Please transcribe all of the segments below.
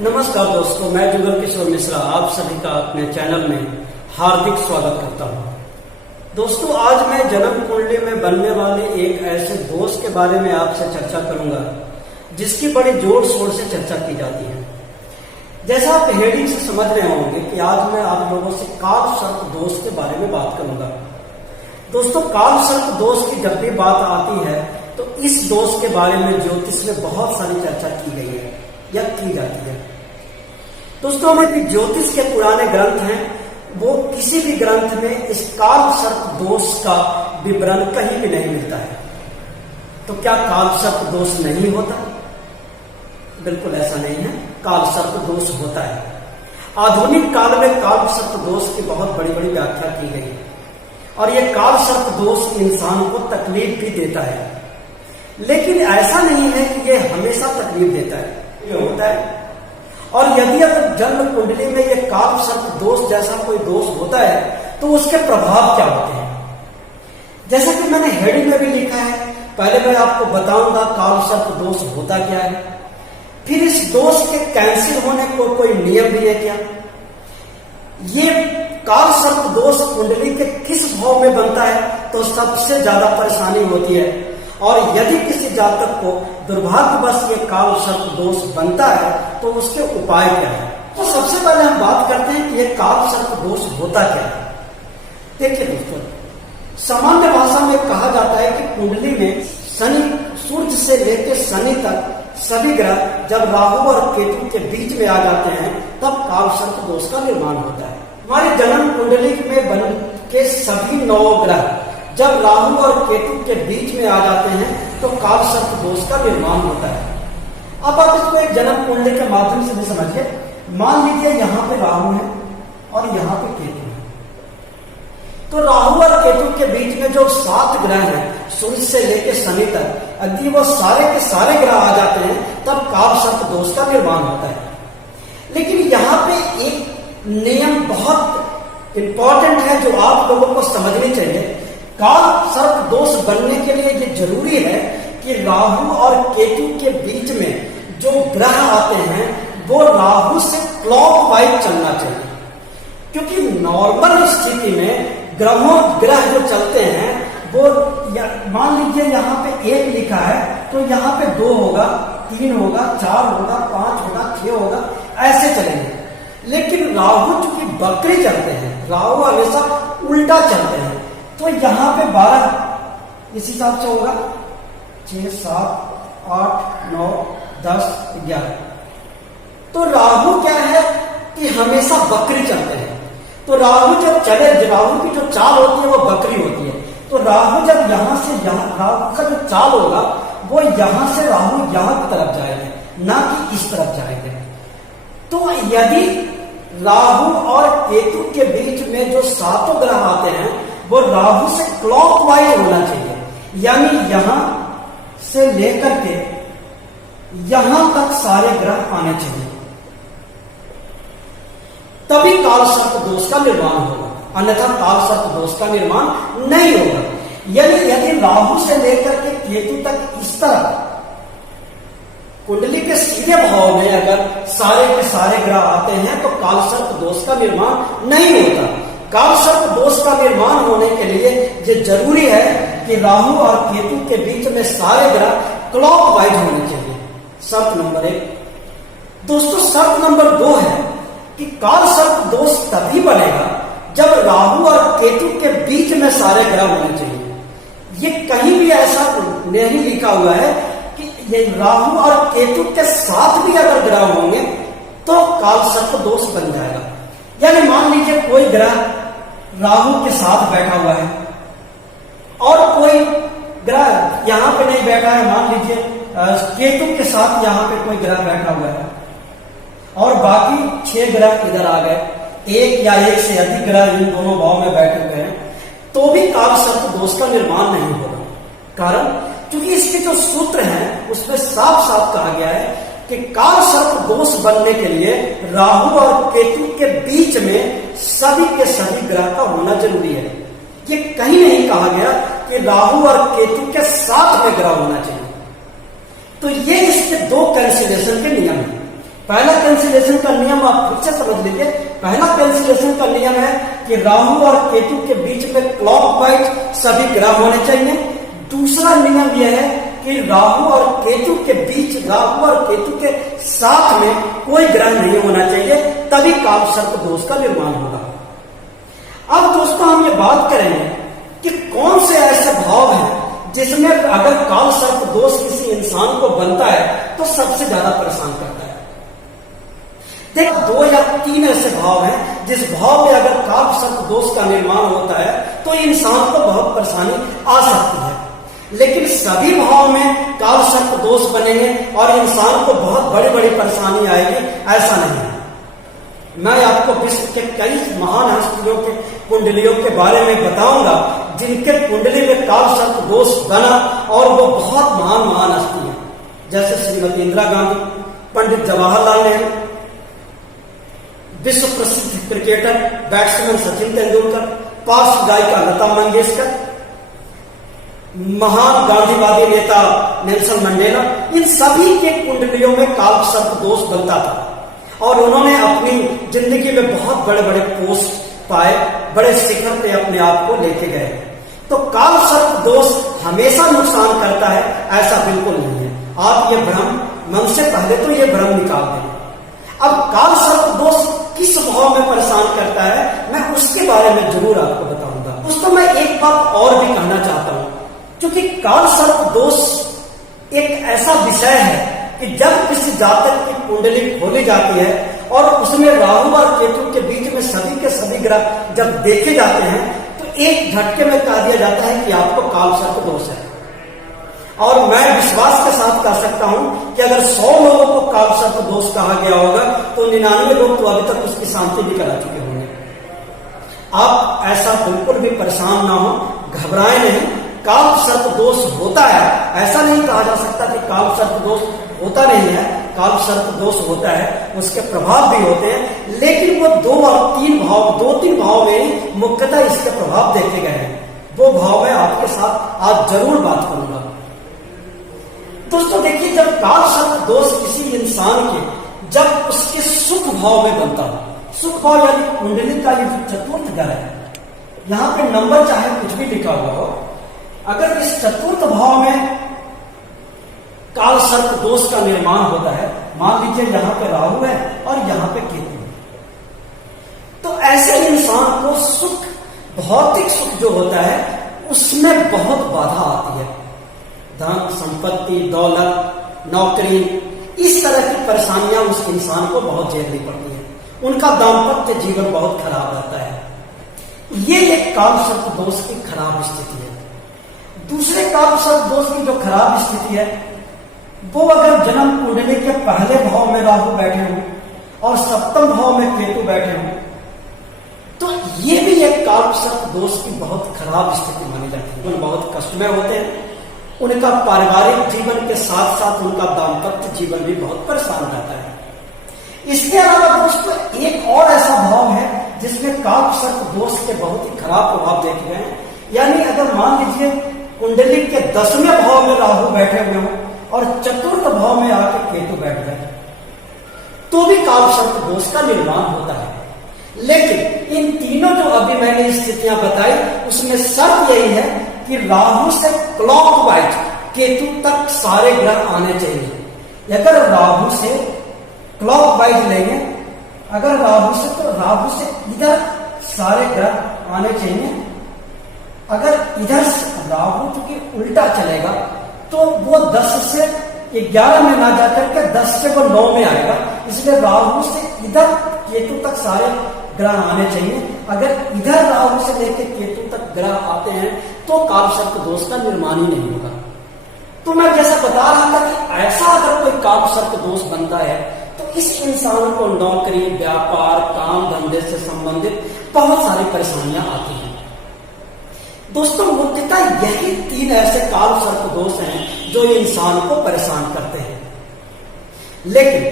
नमस्कार दोस्तों, मैं जुगल किशोर मिश्रा आप सभी का अपने चैनल में हार्दिक स्वागत करता हूं। दोस्तों, आज मैं जन्म कुंडली में बनने वाले एक ऐसे दोष के बारे में आपसे चर्चा करूंगा जिसकी बड़ी जोर शोर से चर्चा की जाती है। जैसा आप हेडिंग से समझ रहे होंगे कि आज मैं आप लोगों से काल सर्प दोष के बारे में बात करूंगा। दोस्तों, काल सर्प दोष की जब भी बात आती है तो इस दोष के बारे में ज्योतिष में बहुत सारी चर्चा की गई है या की जाती है। दोस्तों, हमारे ज्योतिष के पुराने ग्रंथ हैं, वो किसी भी ग्रंथ में इस काल सर्प दोष का विवरण कहीं भी नहीं मिलता है। तो क्या काल सर्प दोष नहीं होता? बिल्कुल ऐसा नहीं है, काल सर्प दोष होता है। आधुनिक काल में काल सर्प दोष की बहुत बड़ी बड़ी व्याख्या की गई है और ये काल सर्प दोष इंसान को तकलीफ भी देता है, लेकिन ऐसा नहीं है कि ये हमेशा तकलीफ देता है, ये होता है। और यदि अगर जन्म कुंडली में ये काल सर्प दोष जैसा कोई दोष होता है तो उसके प्रभाव क्या होते हैं? जैसा कि मैंने हेडिंग में भी लिखा है, पहले मैं आपको बताऊंगा काल सर्प दोष होता क्या है, फिर इस दोष के कैंसिल होने को कोई नियम भी है क्या, ये काल सर्प दोष कुंडली के किस भाव में बनता है तो सबसे ज्यादा परेशानी होती है। और यदि किसी जातक को दुर्भाग्यवश ये काल सर्प दोष बनता है तो उसके उपाय क्या है? तो सबसे पहले हम बात करते हैं कि ये काल सर्प दोष होता क्या है। देखिए दोस्तों, सामान्य भाषा में कहा जाता है कि कुंडली में शनि, सूर्य से लेकर शनि तक सभी ग्रह जब राहु और केतु के बीच में आ जाते हैं तब काल सर्प दोष का निर्माण होता है। हमारी जन्म कुंडली में बन के सभी 9 ग्रह जब राहु और केतु के बीच में आ जाते हैं तो काल सर्प दोष का निर्माण होता है। अब आप इसको एक जन्म कुंडली के माध्यम से भी समझिए। मान लीजिए यहाँ पे राहु है और यहाँ पे केतु है, तो राहु और केतु के बीच में जो 7 ग्रह हैं, सूर्य से लेकर शनि तक, यदि वो सारे के सारे ग्रह आ जाते हैं तब काल सर्प दोष का निर्माण होता है। लेकिन यहाँ पे एक नियम बहुत इंपॉर्टेंट है जो आप लोगों को समझनी चाहिए। काल सर्प दोष बनने के लिए ये जरूरी है कि राहु और केतु के बीच में जो ग्रह आते हैं वो राहु से क्लॉकवाइज चलना चाहिए, क्योंकि नॉर्मल स्थिति में ग्रह जो चलते हैं वो मान लीजिए यहाँ पे 1 लिखा है तो यहाँ पे 2 होगा, 3 होगा, 4 होगा, 5 होगा, 6 होगा, ऐसे चलेंगे। लेकिन राहु चूंकि बकरी चलते हैं, राहु हमेशा उल्टा चलते हैं, तो यहाँ पे 12 इस हिसाब से होगा, 6, 7, 8, 9, 10, 11। तो राहु क्या है कि हमेशा बकरी चलते हैं। तो राहु जब चले, राहु की जो चाल होती है वो बकरी होती है। तो राहु जब यहाँ से यहाँ, राहु का जो चाल होगा वो यहाँ से राहु यहाँ की तरफ जाएंगे, ना कि इस तरफ जाएंगे। तो यदि राहु और केतु के बीच में जो 7 ग्रह आते हैं वो राहु से क्लॉकवाइज होना चाहिए, यानी यहां से लेकर के यहां तक सारे ग्रह आने चाहिए, तभी काल सर्प दोष का निर्माण होगा, अन्यथा काल सर्प दोष का निर्माण नहीं होगा। यानी यदि राहु से लेकर के केतु तक इस तरह कुंडली के सीधे भाव में अगर सारे के सारे ग्रह आते हैं तो काल सर्प दोष का निर्माण नहीं होता। काल सर्प दोष का निर्माण होने के लिए ये जरूरी है कि राहु और केतु के बीच में सारे ग्रह क्लॉकवाइज होने चाहिए। शर्त नंबर 1। दोस्तों, शर्त नंबर 2 है कि काल सर्प दोष तभी बनेगा जब राहु और केतु के बीच में सारे ग्रह होने चाहिए। ये कहीं भी ऐसा नहीं लिखा हुआ है कि ये राहु और केतु के साथ भी अगर ग्रह होंगे तो काल सर्प दोष बन जाएगा। यानी मान लीजिए कोई ग्रह राहु के साथ बैठा हुआ है और कोई ग्रह यहां पे नहीं बैठा है, मान लीजिए केतु के साथ यहां पे कोई ग्रह बैठा हुआ है और बाकी 6 ग्रह इधर आ गए, 1 या 1 से अधिक ग्रह इन दोनों भाव में बैठे हुए हैं, तो भी काल सर्प दोष का निर्माण नहीं होगा। कारण क्योंकि इसके जो सूत्र हैं उसमें साफ साफ कहा गया है कि काल सर्प दोष बनने के लिए राहु और केतु के बीच में सभी के सभी ग्रह का होना जरूरी है। ये कहीं नहीं कहा गया कि राहु और केतु के साथ में ग्रह होना चाहिए। तो ये इसके 2 कैंसिलेशन के नियम हैं। पहला कैंसिलेशन का नियम आप फिर से समझ लीजिए। पहला कैंसिलेशन का नियम है कि राहु और केतु के बीच में क्लॉकवाइज सभी ग्रह होने चाहिए। दूसरा नियम यह है कि राहु और केतु के बीच, राहु और केतु के साथ में कोई ग्रह नहीं होना चाहिए, तभी काल सर्प दोष का निर्माण होगा। अब दोस्तों हम ये बात करेंगे कि कौन से ऐसे भाव हैं जिसमें अगर काल सर्प दोष किसी इंसान को बनता है तो सबसे ज्यादा परेशान करता है। देख, 2 या 3 ऐसे भाव हैं जिस भाव में अगर काल सर्प दोष का निर्माण होता है तो इंसान को बहुत परेशानी आ सकती है। लेकिन सभी भाव में काल सर्प दोष बनेंगे और इंसान को बहुत बड़ी बड़ी परेशानी आएगी, ऐसा नहीं है। मैं आपको विश्व के कई महान हस्तियों के कुंडलियों के बारे में बताऊंगा जिनके कुंडली में काल सर्प दोष बना और वो बहुत महान महान हस्ती हैं, जैसे श्रीमती इंदिरा गांधी, पंडित जवाहरलाल नेहरू, विश्व प्रसिद्ध क्रिकेटर बैट्समैन सचिन तेंदुलकर, पार्श्व गायिका लता मंगेशकर, महान गांधीवादी नेता नेल्सन मंडेला। इन सभी के कुंडलियों में काल सर्प दोष बनता था और उन्होंने अपनी जिंदगी में बहुत बड़े बड़े पोस्ट पाए, बड़े शिखर पे अपने आप को लेके गए। तो काल सर्प दोष हमेशा नुकसान करता है, ऐसा बिल्कुल नहीं है। आप ये भ्रम मन से पहले तो ये भ्रम निकाल दें। अब काल सर्प दोष किस भाव में परेशान करता है, मैं उसके बारे में जरूर आपको बताऊंगा। दोस्तों, मैं एक बात और भी कहना चाहता हूं, क्योंकि काल सर्प दोष एक ऐसा विषय है कि जब किसी जातक की कुंडली खोली जाती है और उसमें राहु और केतु के बीच में सभी के सभी ग्रह जब देखे जाते हैं तो एक झटके में कह दिया जाता है कि आपको काल सर्प दोष है। और मैं विश्वास के साथ कह सकता हूं कि अगर 100 लोगों को काल सर्प दोष कहा गया होगा तो 99 लोग तो अभी तक उसकी शांति भी करा चुके होंगे। आप ऐसा बिल्कुल भी परेशान ना हो, घबराएं नहीं। काल सर्प दोष होता है, ऐसा नहीं कहा जा सकता कि काल सर्प दोष होता नहीं है। काल सर्प दोष होता है, उसके प्रभाव भी होते हैं, लेकिन वो 2 और 3 भाव, 2-3 भाव में ही मुख्यतः इसके प्रभाव देखे गए हैं। वो भाव मैं आपके साथ आज जरूर बात करूंगा। दोस्तों देखिए, जब काल सर्प दोष किसी इंसान के, जब उसके सुख भाव में बनता हो, सुख भाव यानी कुंडली का ये जो चतुर्थ घर है, यहां पे नंबर चाहे कुछ भी लिखा हुआ हो, अगर इस चतुर्थ भाव में काल सर्प दोष का निर्माण होता है, मान लीजिए यहां पे राहु है और यहां पे केतु है, तो ऐसे इंसान को सुख, भौतिक सुख जो होता है उसमें बहुत बाधा आती है। धन, संपत्ति, दौलत, नौकरी, इस तरह की परेशानियां उस इंसान को बहुत झेलनी पड़ती है। उनका दाम्पत्य जीवन बहुत खराब रहता है। ये एक काल सर्प दोष की खराब स्थिति है। दूसरे काल सर्प दोष की जो खराब स्थिति है, वो अगर जन्म कुंडली के पहले भाव में राहु बैठे हों और सप्तम भाव में केतु बैठे हों, तो ये भी एक काल सर्प दोष की बहुत खराब स्थिति मानी जाती है। बहुत कष्टमय होते हैं, उनका पारिवारिक जीवन के साथ साथ उनका दाम्पत्य जीवन भी बहुत परेशान रहता है। इसके अलावा दोस्तों एक और ऐसा भाव है जिसमें काल सर्प दोष के बहुत ही खराब प्रभाव देखे गए हैं। यानी अगर मान लीजिए कुंडली के 10वें भाव में राहु बैठे हुए हों और चतुर्थ भाव में आके केतु बैठ जाए, तो भी काल सर्प दोष का निर्माण होता है। लेकिन इन तीनों जो अभी मैंने स्थितियां बताई, उसमें शर्त यही है कि राहु से क्लॉकवाइज केतु तक सारे ग्रह आने चाहिए। अगर राहु से क्लॉकवाइज लेंगे, अगर राहु से, तो राहु से इधर सारे ग्रह आने चाहिए। अगर इधर राहु चूंकि उल्टा चलेगा तो वो 10 से 11 में ना जाकर के 10 से वो 9 में आएगा, इसलिए राहु से इधर केतु तक सारे ग्रह आने चाहिए। अगर इधर राहु से लेकर केतु तक ग्रह आते हैं तो काल सर्प दोष का निर्माण ही नहीं होगा। तो मैं जैसा बता रहा था कि ऐसा अगर कोई काल सर्प दोष बनता है तो इस इंसान को नौकरी, व्यापार, काम धंधे से संबंधित बहुत सारी परेशानियां आती हैं। दोस्तों मुख्यतः यही 3 ऐसे काल सर्प दोष हैं जो इंसान को परेशान करते हैं। लेकिन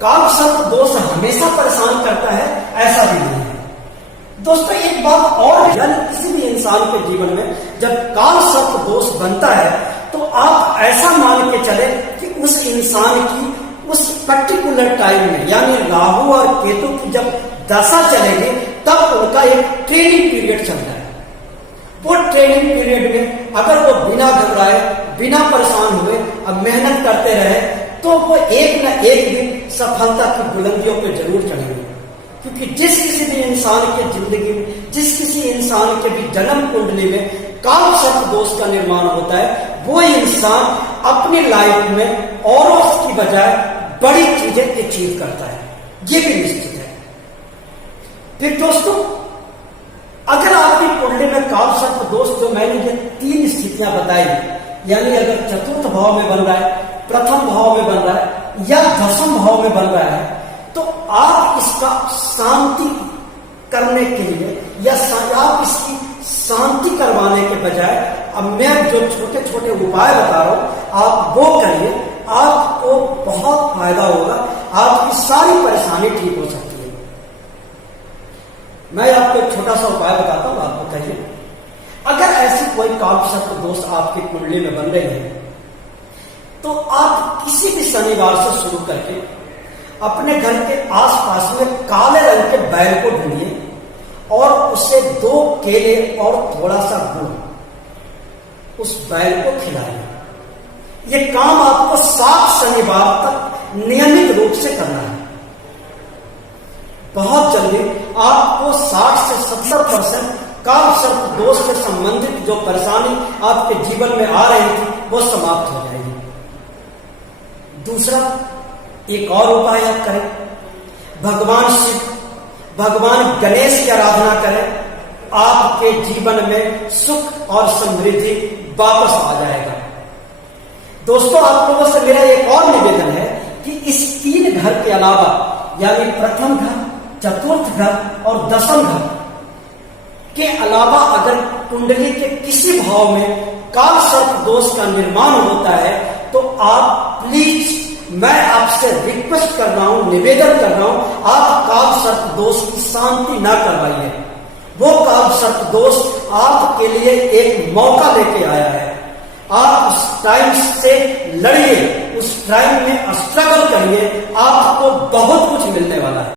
काल सर्प दोष हमेशा परेशान करता है, ऐसा भी नहीं है। दोस्तों एक बात और, यानी किसी भी इंसान के जीवन में जब काल सर्प दोष बनता है तो आप ऐसा मान के चले कि उस इंसान की उस पर्टिकुलर टाइम में यानी राहु और केतु की जब दशा चलेगी तब उनका एक ट्रेनिंग पीरियड चलता है। वो ट्रेनिंग पीरियड में अगर वो बिना घबराए, बिना परेशान हुए अब मेहनत करते रहे तो वो एक न एक दिन सफलता की बुलंदियों पर जरूर चढ़ेंगे। क्योंकि जिस किसी भी इंसान की जिंदगी में, जिस किसी इंसान के भी जन्म कुंडली में काल सर्प दोष का निर्माण होता है, वो इंसान अपनी लाइफ में औरों की बजाय बड़ी चीजें अचीव करता है, ये भी निश्चित है। फिर दोस्तों, अगर आपकी कुंडली में काल सर्प दोष जो मैंने ये 3 स्थितियां बताई, यानी अगर चतुर्थ भाव में बन रहा है, प्रथम भाव में बन रहा है या दशम भाव में बन रहा है, तो आप इसका शांति करने के लिए या आप इसकी शांति करवाने के बजाय अब मैं जो छोटे छोटे उपाय बता रहा हूं आप वो करिए, आपको बहुत फायदा होगा, आपकी सारी परेशानी ठीक हो सकती है। मैं आपको एक छोटा सा उपाय बताता हूं, आप बताइए। अगर ऐसी कोई काल सर्प दोष आपकी कुंडली में बन रही है तो आप किसी भी शनिवार से शुरू करके अपने घर के आसपास में काले रंग के बैल को ढूंढिए और उसे 2 केले और थोड़ा सा गुड़ उस बैल को खिलाइए। ये काम आपको 7 शनिवार तक नियमित रूप से करना है। बहुत जल्दी आपको 60 से 70% काल सर्प दोष से संबंधित जो परेशानी आपके जीवन में आ रही थी वो समाप्त हो जाएगी। दूसरा, एक और उपाय आप करें, भगवान शिव, भगवान गणेश की आराधना करें, आपके जीवन में सुख और समृद्धि वापस आ जाएगा। दोस्तों, आप लोगों से मेरा एक और निवेदन है कि इस 3 घर के अलावा यानी प्रथम घर, चतुर्थ घर और दशम घर के अलावा अगर कुंडली के किसी भाव में काल सर्प दोष का निर्माण होता है तो आप प्लीज, मैं आपसे रिक्वेस्ट कर रहा हूं, निवेदन कर रहा हूं, आप काल सर्प दोष की शांति ना करवाइए। वो काल सर्प दोष आपके लिए एक मौका लेके आया है। आप उस टाइम से लड़िए, उस टाइम में स्ट्रगल करिए, आपको बहुत कुछ मिलने वाला है।